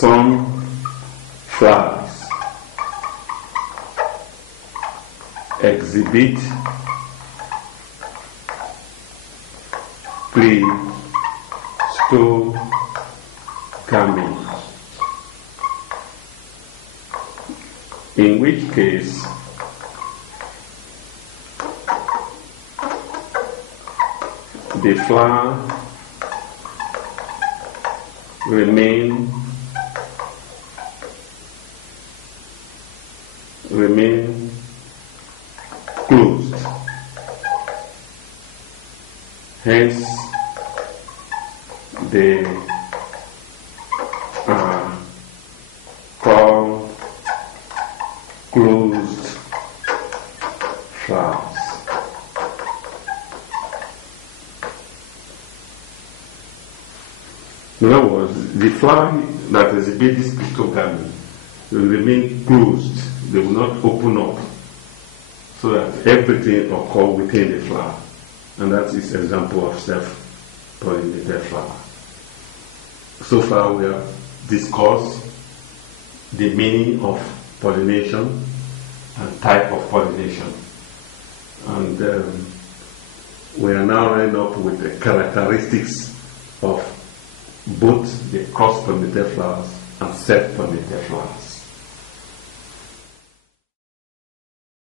Some flowers exhibit pleistogamy, in which case the flower remain closed. Hence, they are called closed flowers. In other words, the flower that exhibits this pleistogamy will remain closed. They will not open up, so that everything occurs within the flower. And that is an example of self-pollinated flower. So far we have discussed the meaning of pollination and type of pollination. And we are now running up with the characteristics of both the cross-pollinated flowers and self-pollinated flowers.